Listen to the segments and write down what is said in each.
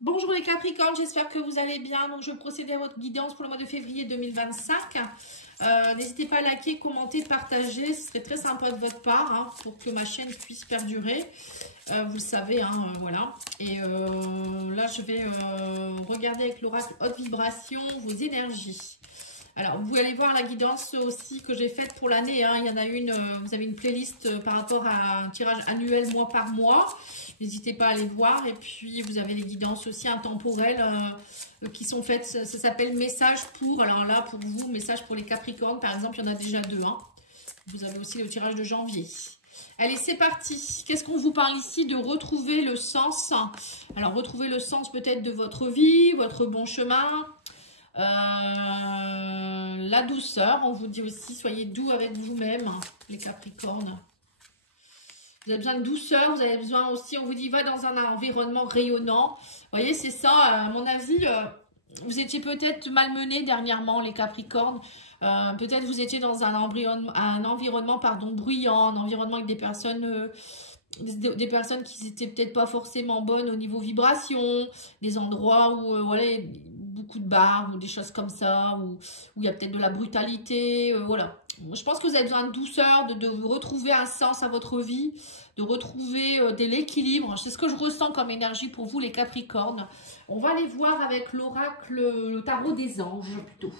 Bonjour les Capricornes, j'espère que vous allez bien. Donc je vais procéder à votre guidance pour le mois de février 2025. N'hésitez pas à liker, commenter, partager. Ce serait très sympa de votre part pour que ma chaîne puisse perdurer. Vous le savez, voilà. Et là, je vais regarder avec l'oracle haute vibration vos énergies. Alors, vous pouvez aller voir la guidance aussi que j'ai faite pour l'année. Il y en a une, vous avez une playlist par rapport à un tirage annuel mois par mois. N'hésitez pas à aller voir. Et puis, vous avez les guidances aussi intemporelles qui sont faites. Ça s'appelle message pour, alors là, pour vous, message pour les Capricornes. Par exemple, il y en a déjà deux. Vous avez aussi le tirage de janvier. Allez, c'est parti. Qu'est-ce qu'on vous parle ici? De retrouver le sens. Alors, retrouver le sens peut-être de votre vie, votre bon chemin. La douceur, on vous dit aussi, soyez doux avec vous-même, les Capricornes. Vous avez besoin de douceur, vous avez besoin aussi, on vous dit, va dans un environnement rayonnant. Vous voyez, c'est ça, à mon avis, vous étiez peut-être malmenés dernièrement, les Capricornes. Peut-être vous étiez dans un environnement bruyant, un environnement avec des personnes qui n'étaient peut-être pas forcément bonnes au niveau vibration, des endroits où voilà, beaucoup de bars ou des choses comme ça, où il y a peut-être de la brutalité, voilà. Je pense que vous avez besoin de douceur, de retrouver un sens à votre vie, de retrouver de l'équilibre. C'est ce que je ressens comme énergie pour vous, les Capricornes. On va aller voir avec l'oracle, le tarot des anges, plutôt.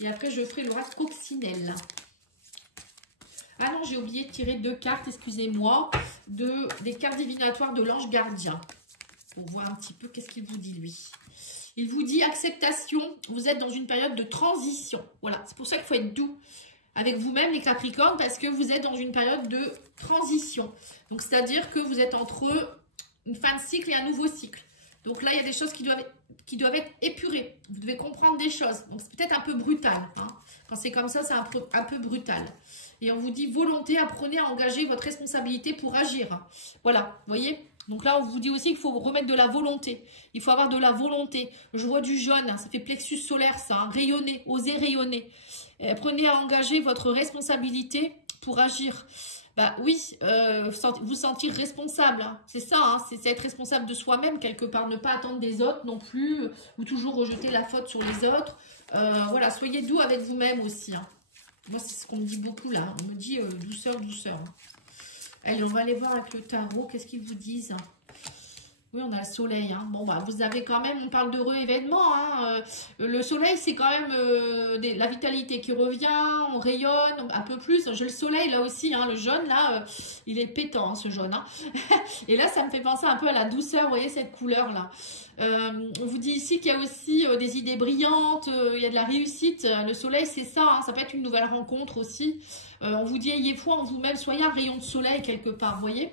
Et après, je ferai l'oracle coccinelle. Ah non, j'ai oublié de tirer deux cartes, excusez-moi, des cartes divinatoires de l'ange gardien. Pour voir un petit peu qu'est-ce qu'il vous dit, lui. Il vous dit acceptation, vous êtes dans une période de transition. Voilà, c'est pour ça qu'il faut être doux avec vous-même, les Capricornes, parce que vous êtes dans une période de transition. Donc, c'est-à-dire que vous êtes entre une fin de cycle et un nouveau cycle. Donc là, il y a des choses qui doivent être épurées. Vous devez comprendre des choses. Donc, c'est peut-être un peu brutal. Quand c'est comme ça, c'est un peu brutal. Et on vous dit volonté, apprenez à engager votre responsabilité pour agir. Voilà, vous voyez? Donc là, on vous dit aussi qu'il faut remettre de la volonté. Il faut avoir de la volonté. Je vois du jaune, ça fait plexus solaire, ça. Rayonner, oser rayonner. Apprenez à engager votre responsabilité pour agir. Bah oui, vous sentir responsable. C'est ça, c'est être responsable de soi-même quelque part. Ne pas attendre des autres non plus. Ou toujours rejeter la faute sur les autres. Voilà, soyez doux avec vous-même aussi. Moi, c'est ce qu'on me dit beaucoup là. On me dit douceur, douceur. Allez, on va aller voir avec le tarot. Qu'est-ce qu'ils vous disent? Oui, on a le soleil. Bon, bah, vous avez quand même, on parle d'heureux événements. Le soleil, c'est quand même la vitalité qui revient. On rayonne un peu plus. J'ai le soleil là aussi. Le jaune, là, il est pétant, ce jaune. Et là, ça me fait penser un peu à la douceur. Vous voyez cette couleur-là. On vous dit ici qu'il y a aussi des idées brillantes. Il y a de la réussite. Le soleil, c'est ça. Ça peut être une nouvelle rencontre aussi. On vous dit, ayez foi en vous-même. Soyez un rayon de soleil quelque part, vous voyez.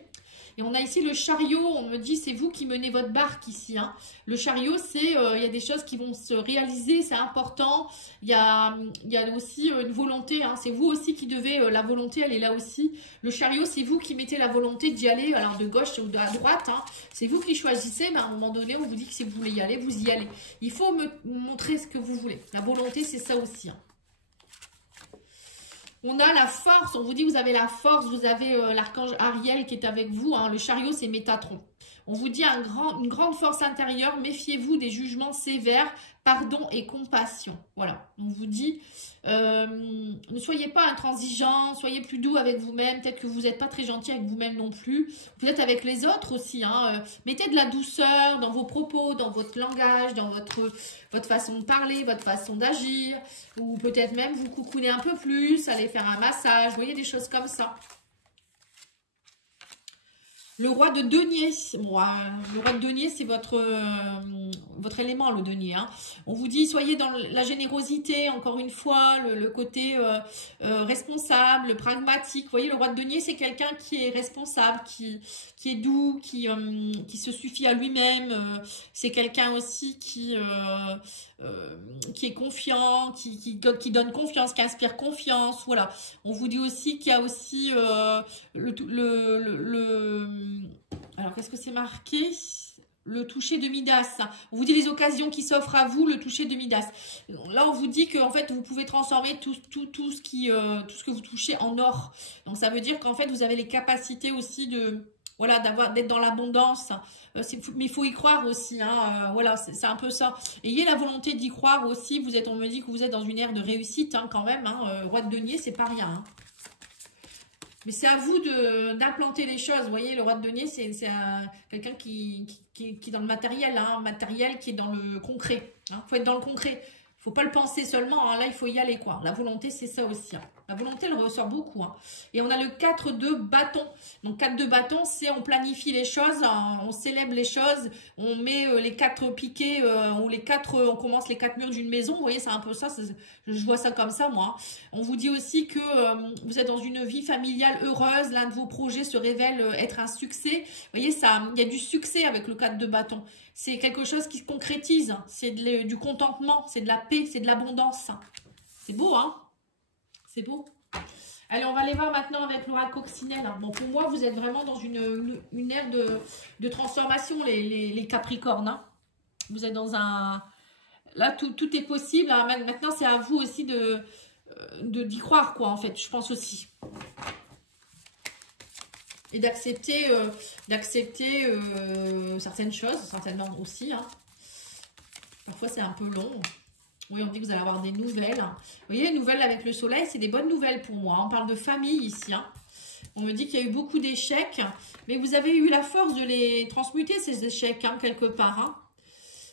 Et on a ici le chariot, on me dit c'est vous qui menez votre barque ici. Le chariot, c'est il y a des choses qui vont se réaliser, c'est important. Il y a aussi une volonté, c'est vous aussi qui devez, la volonté elle est là aussi. Le chariot, c'est vous qui mettez la volonté d'y aller, alors de gauche ou de à droite. C'est vous qui choisissez, mais à un moment donné, on vous dit que si vous voulez y aller, vous y allez. Il faut me montrer ce que vous voulez. La volonté, c'est ça aussi. On a la force, on vous dit vous avez la force, vous avez l'archange Ariel qui est avec vous. Le chariot, c'est Métatron. On vous dit une grande force intérieure, méfiez-vous des jugements sévères, pardon et compassion. Voilà, on vous dit, ne soyez pas intransigeants, soyez plus doux avec vous-même. Peut-être que vous n'êtes pas très gentil avec vous-même non plus. Vous êtes avec les autres aussi. Mettez de la douceur dans vos propos, dans votre langage, dans votre façon de parler, votre façon d'agir. Ou peut-être même vous coucounez un peu plus, allez faire un massage. Vous voyez, des choses comme ça. Le roi de denier, le roi de denier, c'est votre élément, le denier. On vous dit, soyez dans la générosité, encore une fois, le côté responsable, pragmatique. Vous voyez, le roi de denier, c'est quelqu'un qui est responsable, qui est doux, qui se suffit à lui-même. C'est quelqu'un aussi qui est confiant, qui donne confiance, qui inspire confiance. Voilà. On vous dit aussi qu'il y a aussi alors, qu'est-ce que c'est marqué? Le toucher de Midas. On vous dit les occasions qui s'offrent à vous, le toucher de Midas. Là, on vous dit que en fait, vous pouvez transformer tout ce que vous touchez en or. Donc, ça veut dire qu'en fait, vous avez les capacités aussi de voilà, d'être dans l'abondance. Mais il faut y croire aussi, hein, voilà, c'est un peu ça. Ayez la volonté d'y croire aussi. On me dit que vous êtes dans une ère de réussite, hein, quand même. Hein, roi de denier, c'est pas rien. Hein. Mais c'est à vous d'implanter les choses. Vous voyez, le roi de denier, c'est quelqu'un qui est dans le matériel, hein, matériel qui est dans le concret. Hein. Faut être dans le concret. Il ne faut pas le penser seulement, hein. Là il faut y aller quoi. La volonté c'est ça aussi. Hein. La volonté elle ressort beaucoup. Hein. Et on a le 4 de bâton. Donc 4 de bâton c'est on planifie les choses, hein, on célèbre les choses, on met les 4 piquets, on commence les 4 murs d'une maison. Vous voyez c'est un peu ça, je vois ça comme ça moi. On vous dit aussi que vous êtes dans une vie familiale heureuse, l'un de vos projets se révèle être un succès. Vous voyez ça, il y a du succès avec le 4 de bâton. C'est quelque chose qui se concrétise, c'est du contentement, c'est de la paix, c'est de l'abondance. C'est beau, hein? C'est beau. Allez, on va aller voir maintenant avec l'oracle coccinelle. Bon, pour moi, vous êtes vraiment dans une ère de transformation, les Capricornes. Hein. Vous êtes dans un... Là, tout est possible. Hein. Maintenant, c'est à vous aussi d'y croire, quoi, en fait. Je pense aussi. Et d'accepter certaines choses, certainement aussi. Hein. Parfois, c'est un peu long. Oui, on dit que vous allez avoir des nouvelles. Vous voyez, les nouvelles avec le soleil, c'est des bonnes nouvelles pour moi. On parle de famille ici. Hein. On me dit qu'il y a eu beaucoup d'échecs, mais vous avez eu la force de les transmuter, ces échecs, hein, quelque part. Hein.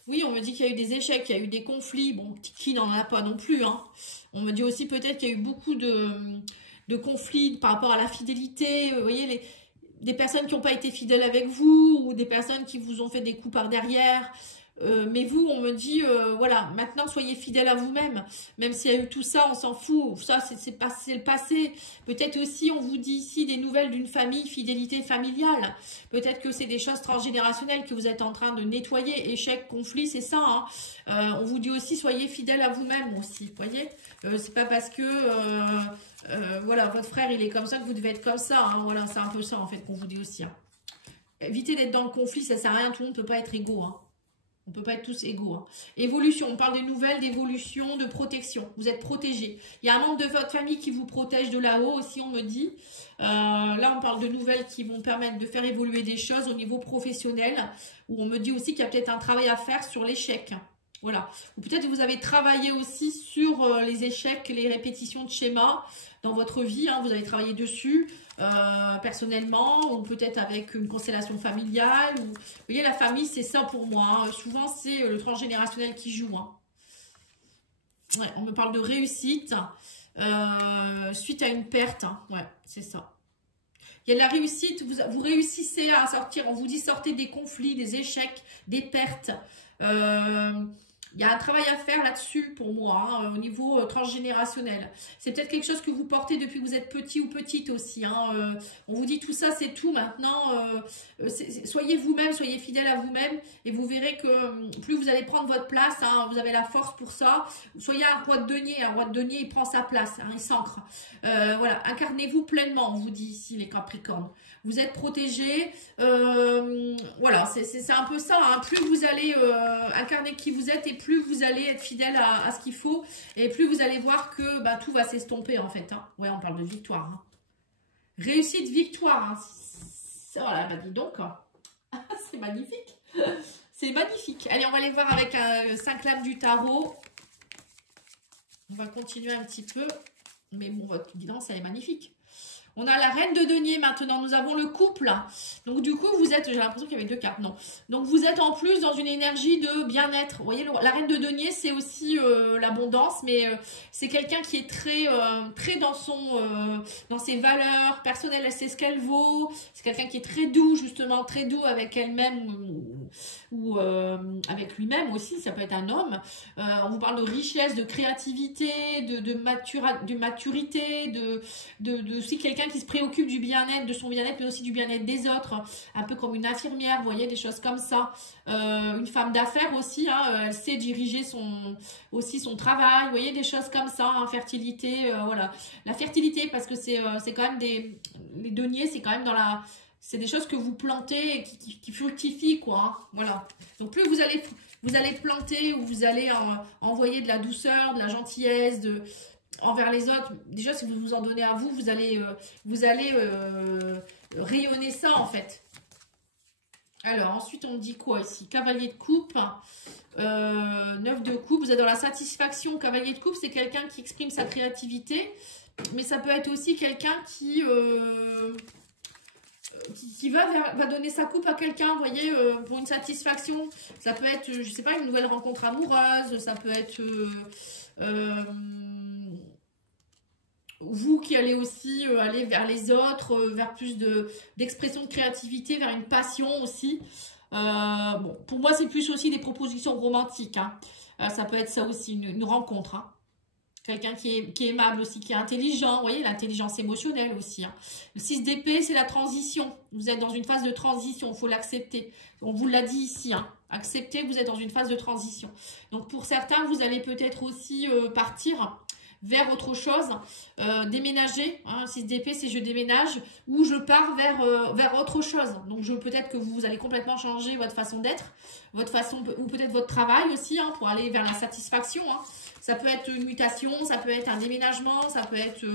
Oui, on me dit qu'il y a eu des échecs, qu'il y a eu des conflits. Bon, qui n'en a pas non plus. Hein. On me dit aussi peut-être qu'il y a eu beaucoup de conflits par rapport à la fidélité. Vous voyez, des personnes qui n'ont pas été fidèles avec vous ou des personnes qui vous ont fait des coups par derrière. Mais vous, on me dit, voilà, maintenant soyez fidèles à vous-même. Même s'il y a eu tout ça, on s'en fout. Ça, c'est le passé. Peut-être aussi, on vous dit ici des nouvelles d'une famille, fidélité familiale. Peut-être que c'est des choses transgénérationnelles que vous êtes en train de nettoyer. Échec, conflit, c'est ça. Hein. On vous dit aussi, soyez fidèles à vous-même aussi. Vous voyez, c'est pas parce que... voilà, votre frère, il est comme ça que vous devez être comme ça. Hein. Voilà, c'est un peu ça, en fait, qu'on vous dit aussi. Hein. Évitez d'être dans le conflit, ça sert à rien. Tout le monde ne peut pas être égaux. Hein. On ne peut pas être tous égaux. Hein. Évolution, on parle des nouvelles, d'évolution, de protection. Vous êtes protégés. Il y a un membre de votre famille qui vous protège de là-haut aussi, on me dit. Là, on parle de nouvelles qui vont permettre de faire évoluer des choses au niveau professionnel. Où on me dit aussi qu'il y a peut-être un travail à faire sur l'échec. Voilà. Ou peut-être que vous avez travaillé aussi sur les échecs, les répétitions de schémas dans votre vie. Hein, vous avez travaillé dessus personnellement ou peut-être avec une constellation familiale. Ou... Vous voyez, la famille, c'est ça pour moi. Hein. Souvent, c'est le transgénérationnel qui joue. Hein. Ouais, on me parle de réussite suite à une perte. Hein. Ouais, c'est ça. Il y a de la réussite. Vous réussissez à sortir. On vous dit sortez des conflits, des échecs, des pertes. Il y a un travail à faire là-dessus pour moi, hein, au niveau transgénérationnel. C'est peut-être quelque chose que vous portez depuis que vous êtes petit ou petite aussi. Hein, on vous dit tout ça, c'est tout maintenant. Soyez vous-même, soyez fidèle à vous-même et vous verrez que plus vous allez prendre votre place, hein, vous avez la force pour ça. Soyez un roi de denier. Un roi de denier, il prend sa place, hein, il s'ancre. Voilà, incarnez-vous pleinement, on vous dit ici les Capricornes. Vous êtes protégés. Voilà, c'est un peu ça. Hein. Plus vous allez incarner qui vous êtes et plus vous allez être fidèle à ce qu'il faut. Et plus vous allez voir que bah, tout va s'estomper en fait. Hein. Ouais, on parle de victoire. Hein. Réussite, victoire. Hein. Voilà, bah dis donc. C'est magnifique. C'est magnifique. Allez, on va aller voir avec 5 lames du tarot. On va continuer un petit peu. Mais bon, votre guidance, elle est magnifique. On a la reine de denier maintenant, nous avons le couple. Donc du coup, vous êtes, j'ai l'impression qu'il y avait 2 cartes, non. Donc vous êtes en plus dans une énergie de bien-être. Vous voyez, la reine de denier, c'est aussi l'abondance, mais c'est quelqu'un qui est très dans ses valeurs personnelles, elle sait ce qu'elle vaut. C'est quelqu'un qui est très doux, justement, très doux avec elle-même ou avec lui-même aussi, ça peut être un homme. On vous parle de richesse, de créativité, de maturité, de aussi quelqu'un qui se préoccupe du bien-être, de son bien-être, mais aussi du bien-être des autres, un peu comme une infirmière, vous voyez, des choses comme ça. Une femme d'affaires aussi, hein, elle sait diriger aussi son travail, vous voyez, des choses comme ça, hein, fertilité, voilà. La fertilité, parce que c'est quand même les deniers, c'est quand même c'est des choses que vous plantez et qui fructifient, quoi, hein, voilà. Donc plus vous allez planter ou vous allez envoyer de la douceur, de la gentillesse, envers les autres, déjà si vous vous en donnez à vous, vous allez rayonner ça en fait. Alors, ensuite, on dit quoi ici? Cavalier de coupe, 9 de coupe. Vous êtes dans la satisfaction. Cavalier de coupe, c'est quelqu'un qui exprime sa créativité. Mais ça peut être aussi quelqu'un qui va donner sa coupe à quelqu'un, vous voyez, pour une satisfaction. Ça peut être, je sais pas, une nouvelle rencontre amoureuse. Ça peut être vous qui allez aussi aller vers les autres, vers plus d'expression de créativité, vers une passion aussi. Bon, pour moi, c'est plus aussi des propositions romantiques. Hein. Ça peut être ça aussi, une rencontre. Hein. Quelqu'un qui est aimable aussi, qui est intelligent. Vous voyez, l'intelligence émotionnelle aussi. Hein. Le 6 d'épée, c'est la transition. Vous êtes dans une phase de transition, il faut l'accepter. On vous l'a dit ici. Hein. Acceptez que vous êtes dans une phase de transition. Donc, pour certains, vous allez peut-être aussi partir vers autre chose, déménager, hein, 6 d'épée c'est je déménage, ou je pars vers autre chose. Donc peut-être que vous allez complètement changer votre façon d'être, votre façon, ou peut-être votre travail aussi, hein, pour aller vers la satisfaction. Hein. Ça peut être une mutation, ça peut être un déménagement, ça peut être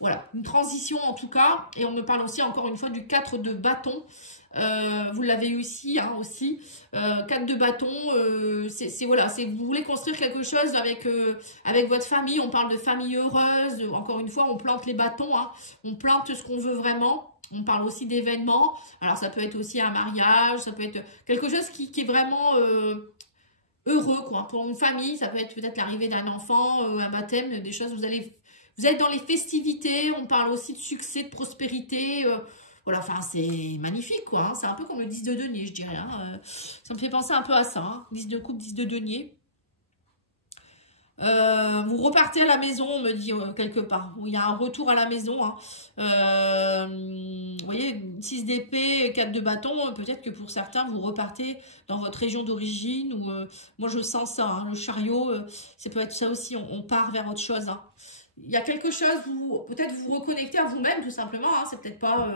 voilà, une transition en tout cas. Et on me parle aussi encore une fois du 4 de bâton. Vous l'avez eu ici hein, aussi, 4 de bâton, voilà, vous voulez construire quelque chose avec votre famille, on parle de famille heureuse, encore une fois on plante les bâtons, hein, on plante ce qu'on veut vraiment, on parle aussi d'événements, alors ça peut être aussi un mariage, ça peut être quelque chose qui est vraiment heureux quoi, pour une famille, ça peut être peut-être l'arrivée d'un enfant, un baptême, des choses, vous êtes dans les festivités, on parle aussi de succès, de prospérité, voilà, enfin, c'est magnifique, quoi. Hein. C'est un peu comme le 10 de denier, je dirais. Hein. Ça me fait penser un peu à ça. Hein. 10 de coupe, 10 de denier. Vous repartez à la maison, on me dit quelque part. Il y a un retour à la maison. Hein. Vous voyez, 6 d'épée, 4 de bâton. Peut-être que pour certains, vous repartez dans votre région d'origine. Ou moi, je sens ça. Hein. Le chariot, ça peut être ça aussi. On part vers autre chose. Hein. Il y a quelque chose, peut-être vous reconnecter à vous-même tout simplement, hein, c'est peut-être pas,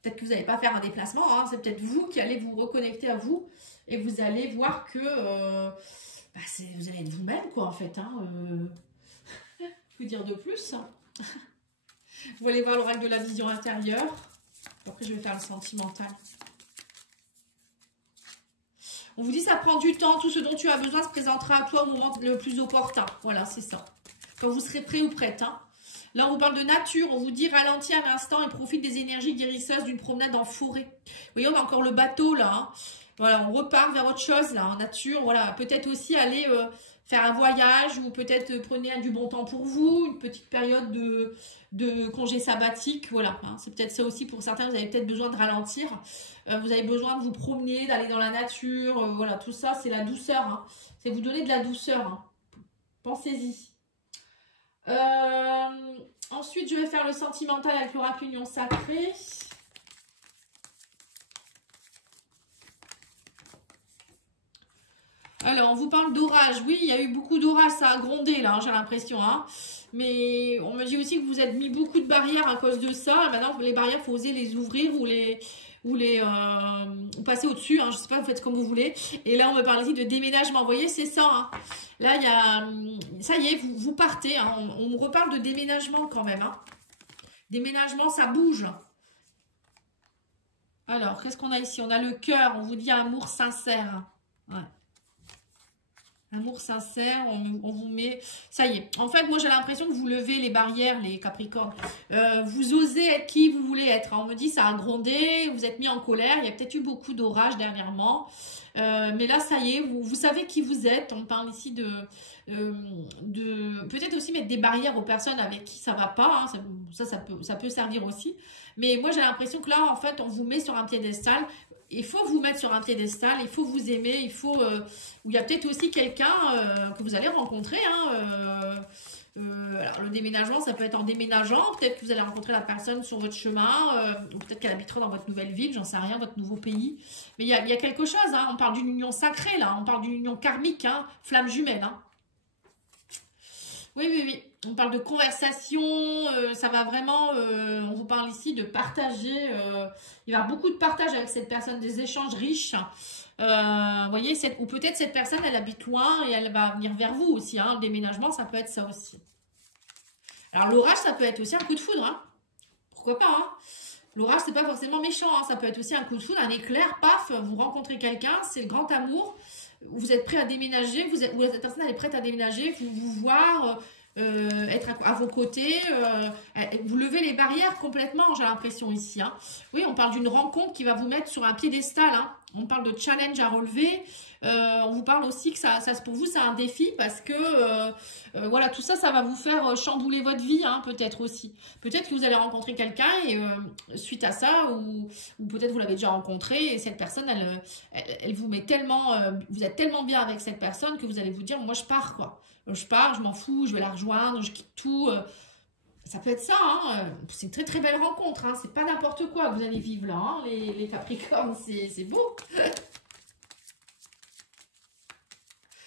peut-être que vous n'allez pas faire un déplacement, hein, c'est peut-être vous qui allez vous reconnecter à vous et vous allez voir que vous allez être vous-même quoi en fait. Hein, vous dire de plus. Vous allez voir l'oracle de la vision intérieure, après je vais faire le sentimental. On vous dit ça prend du temps, tout ce dont tu as besoin se présentera à toi au moment le plus opportun, voilà c'est ça. Quand vous serez prêt ou prête. Hein. Là, on vous parle de nature. On vous dit ralentis un instant et profite des énergies guérisseuses d'une promenade en forêt. Vous voyez, on a encore le bateau là. Hein. Voilà, on repart vers autre chose là, en nature. Voilà, peut-être aussi aller faire un voyage ou peut-être prenez du bon temps pour vous, une petite période de congé sabbatique. Voilà, hein. C'est peut-être ça aussi pour certains. Vous avez peut-être besoin de ralentir. Vous avez besoin de vous promener, d'aller dans la nature. Voilà, tout ça, c'est la douceur. Hein. C'est vous donner de la douceur. Hein. Pensez-y. Ensuite, je vais faire le sentimental avec l'oracle Union Sacrée. Alors, on vous parle d'orage. Oui, il y a eu beaucoup d'orage. Ça a grondé, là, j'ai l'impression. Hein. Mais on me dit aussi que vous avez mis beaucoup de barrières à cause de ça. Et maintenant, les barrières, il faut oser les ouvrir ou passer au-dessus, hein, je sais pas, vous faites comme vous voulez. Et là, on me parle ici de déménagement. Vous voyez, c'est ça. Hein. Là, il y a... Ça y est, vous partez. Hein. On me reparle de déménagement quand même. Hein. Déménagement, ça bouge. Alors, qu'est-ce qu'on a ici? On a le cœur. On vous dit amour sincère. Ouais. Amour sincère, on vous met... Ça y est. En fait, moi, j'ai l'impression que vous levez les barrières, les Capricornes. Vous osez être qui vous voulez être. On me dit, ça a grondé, vous êtes mis en colère. Il y a peut-être eu beaucoup d'orage dernièrement. Mais là, ça y est, vous savez qui vous êtes. On parle ici de peut-être aussi mettre des barrières aux personnes avec qui ça va pas. Hein. Ça peut servir aussi. Mais moi, j'ai l'impression que là, en fait, on vous met sur un piédestal. Il faut vous mettre sur un piédestal, il faut vous aimer, il faut... il y a peut-être aussi quelqu'un que vous allez rencontrer. Hein, alors, le déménagement, ça peut être en déménageant. Peut-être que vous allez rencontrer la personne sur votre chemin. Ou peut-être qu'elle habitera dans votre nouvelle ville, j'en sais rien, votre nouveau pays. Mais il y a quelque chose. Hein, on parle d'une union sacrée, là. On parle d'une union karmique, hein, flamme jumelle. Hein. Oui, oui, oui. On parle de conversation, ça va vraiment, on vous parle ici de partager, il va y avoir beaucoup de partage avec cette personne, des échanges riches. Vous voyez, ou peut-être cette personne, elle habite loin et elle va venir vers vous aussi. Hein, le déménagement, ça peut être ça aussi. Alors l'orage, ça peut être aussi un coup de foudre. Hein. Pourquoi pas, hein. L'orage, c'est pas forcément méchant, hein. Ça peut être aussi un coup de foudre, un éclair, paf, vous rencontrez quelqu'un, c'est le grand amour. Vous êtes prêt à déménager, ou cette personne elle est prête à déménager, vous voir, être à vos côtés, vous levez les barrières complètement, j'ai l'impression ici. Hein. Oui, on parle d'une rencontre qui va vous mettre sur un piédestal. Hein. On parle de challenge à relever. On vous parle aussi que ça pour vous, c'est un défi parce que voilà, tout ça, ça va vous faire chambouler votre vie, hein, peut-être aussi. Peut-être que vous allez rencontrer quelqu'un et suite à ça, ou peut-être vous l'avez déjà rencontré et cette personne, elle vous met tellement, vous êtes tellement bien avec cette personne que vous allez vous dire, moi je pars quoi. Je pars, je m'en fous, je vais la rejoindre, je quitte tout. Ça peut être ça, hein. C'est une très très belle rencontre. Hein. C'est pas n'importe quoi que vous allez vivre là, hein, les Capricornes, c'est beau.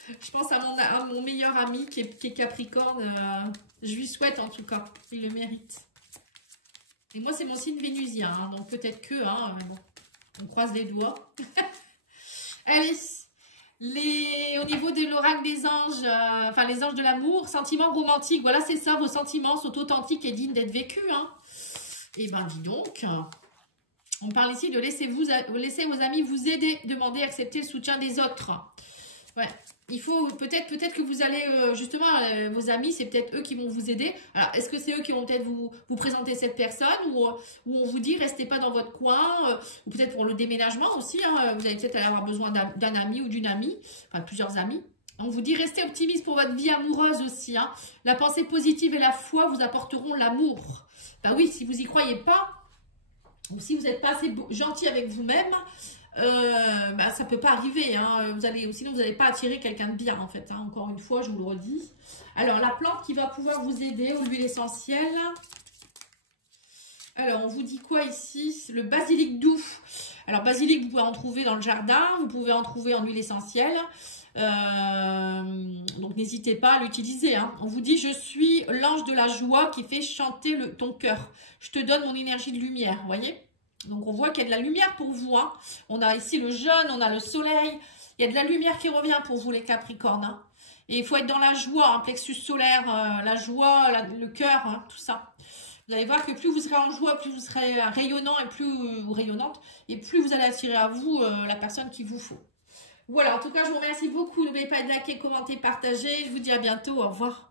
Je pense à mon meilleur ami qui est Capricorne. Je lui souhaite en tout cas, il le mérite. Et moi c'est mon signe vénusien, hein, donc peut-être que, hein, mais bon, on croise les doigts. Allez. Au niveau de l'oracle des anges, enfin les anges de l'amour, sentiments romantiques, voilà c'est ça, vos sentiments sont authentiques et dignes d'être vécus. Hein. Et ben dis donc, on parle ici de laisser vos amis vous aider, demander, accepter le soutien des autres. Ouais, il faut peut-être que vous allez justement, vos amis, c'est peut-être eux qui vont vous aider. Alors, est-ce que c'est eux qui vont peut-être vous présenter cette personne ou on vous dit restez pas dans votre coin ou peut-être pour le déménagement aussi, hein, vous allez peut-être avoir besoin d'un ami ou d'une amie, enfin plusieurs amis. On vous dit restez optimiste pour votre vie amoureuse aussi. Hein. La pensée positive et la foi vous apporteront l'amour. Ben oui, si vous n'y croyez pas ou si vous n'êtes pas assez gentil avec vous-même, bah, ça peut pas arriver, hein. Sinon vous n'allez pas attirer quelqu'un de bien en fait, hein. Encore une fois je vous le redis. Alors la plante qui va pouvoir vous aider, ou l'huile essentielle, alors on vous dit quoi ici? Le basilic doux. Alors basilic vous pouvez en trouver dans le jardin, vous pouvez en trouver en huile essentielle, donc n'hésitez pas à l'utiliser, hein. On vous dit je suis l'ange de la joie qui fait chanter ton cœur, je te donne mon énergie de lumière, vous voyez. Donc, on voit qu'il y a de la lumière pour vous. Hein. On a ici le jaune, on a le soleil. Il y a de la lumière qui revient pour vous, les Capricornes. Hein. Et il faut être dans la joie, hein, plexus solaire, la joie, le cœur, hein, tout ça. Vous allez voir que plus vous serez en joie, plus vous serez rayonnant et ou rayonnante. Et plus vous allez attirer à vous la personne qu'il vous faut. Voilà, en tout cas, je vous remercie beaucoup. N'oubliez pas de liker, commenter, partager. Je vous dis à bientôt. Au revoir.